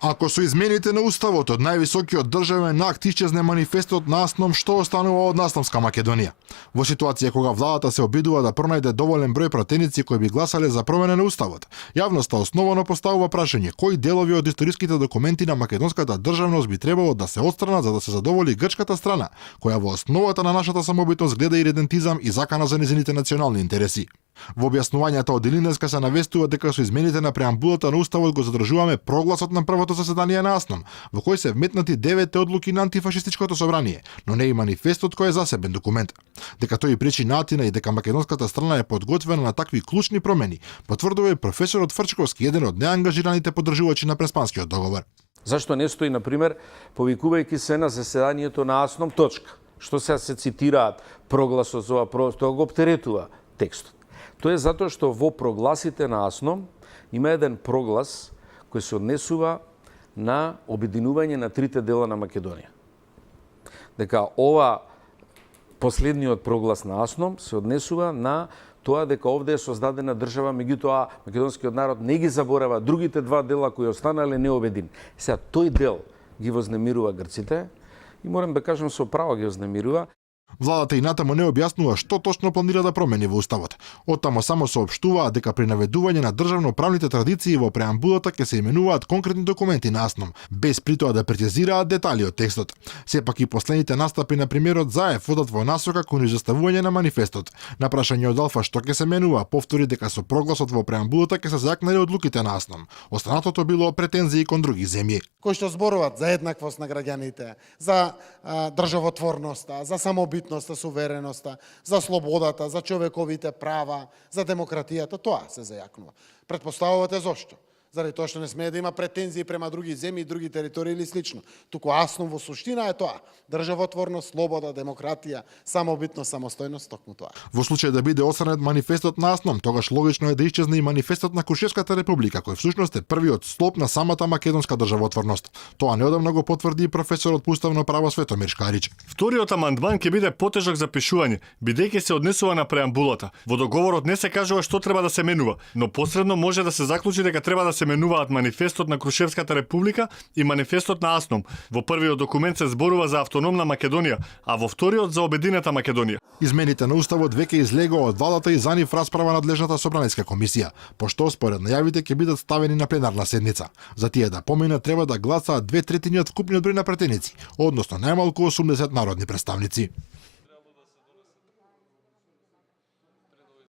Ако со измените на уставот од највисокиот државен акт исчезне манифестот на АСНОМ, што останува од Насномска Македонија? Во ситуација кога владата се обидува да пронајде доволен број пратеници кои би гласале за промена на уставот, јавноста основано поставува прашање кои делови од историските документи на македонската државност би требало да се отстранат за да се задоволи грчката страна, која во основата на нашата самобитност гледа иридентизам и закана за незините национални интереси. Во објаснувањето од Илинденска се навестува дека со измените на преамбулата на уставот го задржуваме прогласот на првото заседание на АСНОМ, во кој се вметнати 9 одлуки на антифашистичкото собрание, но не и манифестот кој е засебен документ. Дека тој пречи на Атина и дека македонската страна е подготвена на такви клучни промени, потврдува и професорот Фрчковски, еден од неангажираните поддржувачи на Преспанскиот договор. Зашто не стои, например, повикувајќи се на заседанието на АСНОМ точка, што се цитираат прогласот за ова, тоа го оптеретува текстот. Тоа е затоа што во прогласите на АСНОМ има еден проглас кој се однесува на обединување на трите дела на Македонија. Дека ова последниот проглас на АСНОМ се однесува на тоа дека овде е создадена држава, меѓутоа македонскиот народ не ги заборава другите два дела кои останале необедин. Сега тој дел ги вознемирува грците и морам да кажам со право ги вознемирува. Владата и натаму не објаснува што точно планира да промени во уставот. Оттаму само соопштуваа дека при наведување на државно-правните традиции во преамбулата ќе се именуваат конкретни документи на АСНОМ, без притоа да прецизираат детали од текстот. Сепак и последните настапи на премиерот Заев водат во насока кон изоставување на манифестот. На прашање од Алфа што ќе се менува, повтори дека со прогласот во преамбулата ќе се закнали одлуките на АСНОМ. Останатото било претензии кон други земји. Кои што зборуваат за еднаквост на граѓаните, за државотворноста, за самобитноста, сувереноста, за слободата, за човековите права, за демократијата, тоа се зајакнува. Предпоставувате зошто? Заради тоа што не смее да има претензии према други земји, други територии или слично. Туку АСНОМ во суштина е тоа: државотворност, слобода, демократија, самобитност, самостојност, токму тоа. Во случај да биде отстранет манифестот на АСНОМ, тогаш логично е да исчезне и манифестот на Крушевската република, кој всушност е првиот столб на самата македонска државотворност. Тоа неодамна го потврди и професорот по уставно право Светомир Шкарич. Вториот амандман ќе биде потежок за пишување, бидејќи се однесува на преамбулата. Во договорот не се кажува што треба да се менува, но посредно може да се заклучи дека треба да се менуваат манифестот на Крушевската република и манифестот на АСНОМ. Во првиот документ се зборува за автономна Македонија, а во вториот за обединета Македонија. Измените на уставот веќе излегоа од владата и за нив расправа надлежната собраниска комисија, пошто според најавите ќе бидат ставени на пленарна седница. За тие да поминат треба да гласаат 2/3 од вкупниот број на пратеници, односно најмалку 80 народни представници.